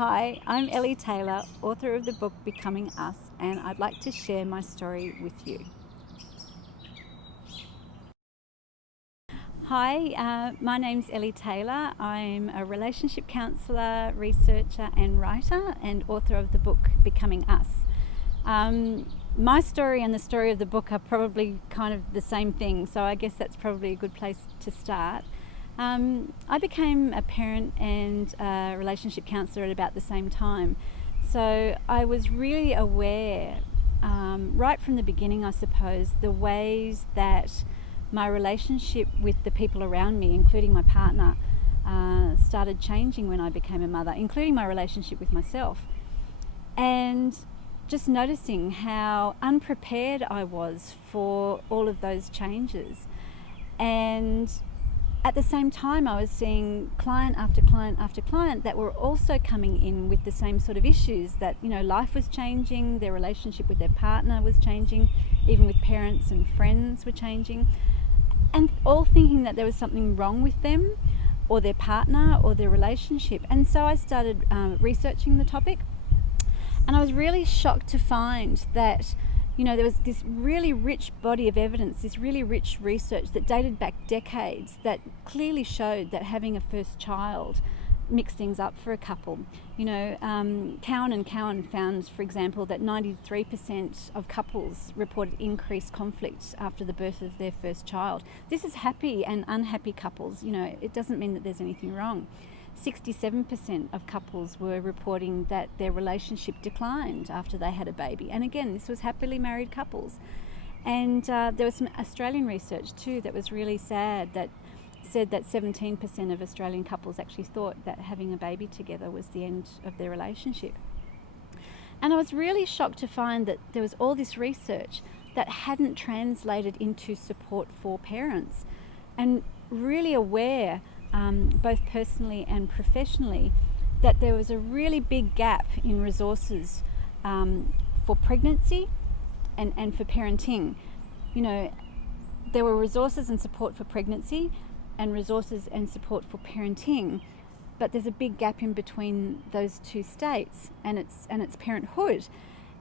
Hi, I'm Elly Taylor, author of the book Becoming Us, and I'd like to share my story with you. Hi, my name's Elly Taylor. I'm a relationship counsellor, researcher and writer, and author of the book Becoming Us. My story and the story of the book are probably kind of the same thing, so I guess that's probably a good place to start. I became a parent and a relationship counsellor at about the same time. So I was really aware, right from the beginning, I suppose, the ways that my relationship with the people around me, including my partner, started changing when I became a mother, including my relationship with myself. And just noticing how unprepared I was for all of those changes. And at the same time, I was seeing client after client after client that were also coming in with the same sort of issues, that, life was changing, their relationship with their partner was changing, even with parents and friends were changing, and all thinking that there was something wrong with them or their partner or their relationship. And so I started researching the topic, and I was really shocked to find that there was this really rich body of evidence, this really rich research that dated back decades that clearly showed that having a first child mixed things up for a couple. Cowan and Cowan found, for example, that 93% of couples reported increased conflict after the birth of their first child. This is happy and unhappy couples. It doesn't mean that there's anything wrong. 67% of couples were reporting that their relationship declined after they had a baby. And again, this was happily married couples. And there was some Australian research too that was really sad, that said that 17% of Australian couples actually thought that having a baby together was the end of their relationship. And I was really shocked to find that there was all this research that hadn't translated into support for parents, and really aware, both personally and professionally, that there was a really big gap in resources for pregnancy and for parenting. There were resources and support for pregnancy and resources and support for parenting, but there's a big gap in between those two states, and it's parenthood.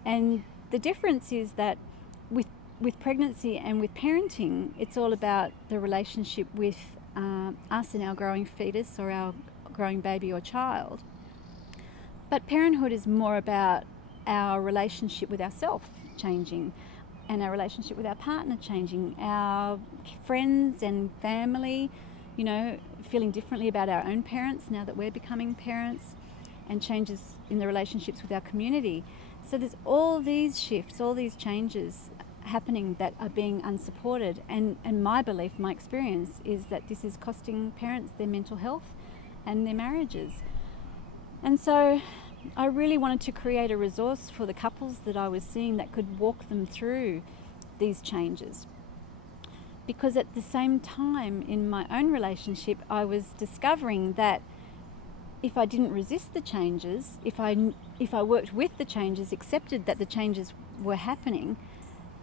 And the difference is that with pregnancy and with parenting, it's all about the relationship with us and our growing fetus or our growing baby or child. But parenthood is more about our relationship with ourselves changing, and our relationship with our partner changing, our friends and family, feeling differently about our own parents now that we're becoming parents, and changes in the relationships with our community. So there's all these shifts, all these changes happening that are being unsupported, and my belief, my experience, is that this is costing parents their mental health and their marriages. And so I really wanted to create a resource for the couples that I was seeing that could walk them through these changes, because at the same time in my own relationship I was discovering that if I didn't resist the changes, if I worked with the changes, accepted that the changes were happening,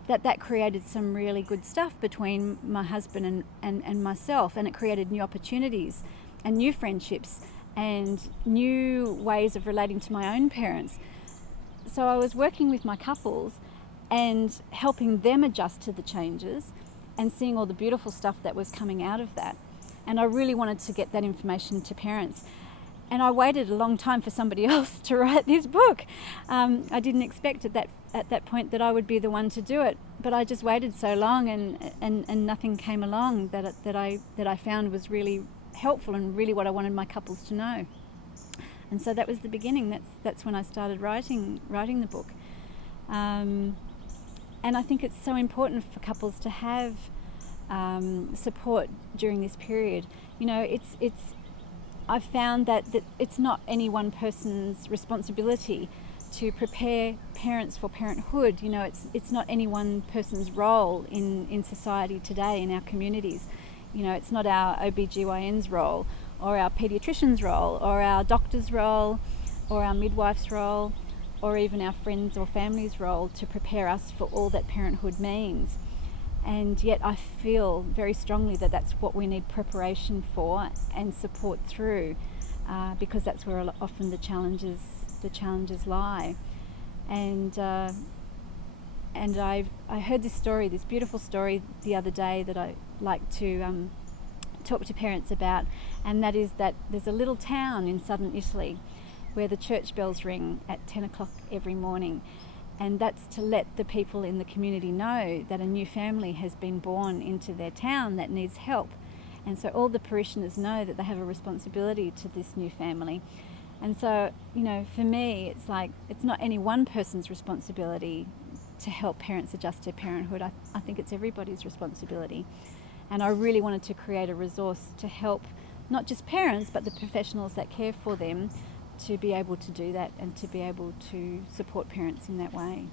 that created some really good stuff between my husband and myself, and it created new opportunities and new friendships and new ways of relating to my own parents. So I was working with my couples and helping them adjust to the changes and seeing all the beautiful stuff that was coming out of that. And I really wanted to get that information to parents. And I waited a long time for somebody else to write this book. I didn't expect at that point that I would be the one to do it, but I just waited so long, and nothing came along that I found was really helpful and really what I wanted my couples to know. And so that was the beginning. That's when I started writing the book. And I think it's so important for couples to have support during this period. I've found that it's not any one person's responsibility to prepare parents for parenthood. It's not any one person's role in society today, in our communities. It's not our OBGYN's role, or our pediatrician's role, or our doctor's role, or our midwife's role, or even our friends or family's role to prepare us for all that parenthood means. And yet I feel very strongly that that's what we need preparation for and support through. because that's where often the challenges lie. And I heard this story, this beautiful story, the other day that I like to talk to parents about, and that is that there's a little town in southern Italy where the church bells ring at 10 o'clock every morning, and that's to let the people in the community know that a new family has been born into their town that needs help. And so all the parishioners know that they have a responsibility to this new family. And so, you know, for me, it's like, it's not any one person's responsibility to help parents adjust to parenthood. I think it's everybody's responsibility. And I really wanted to create a resource to help not just parents, but the professionals that care for them, to be able to do that and to be able to support parents in that way.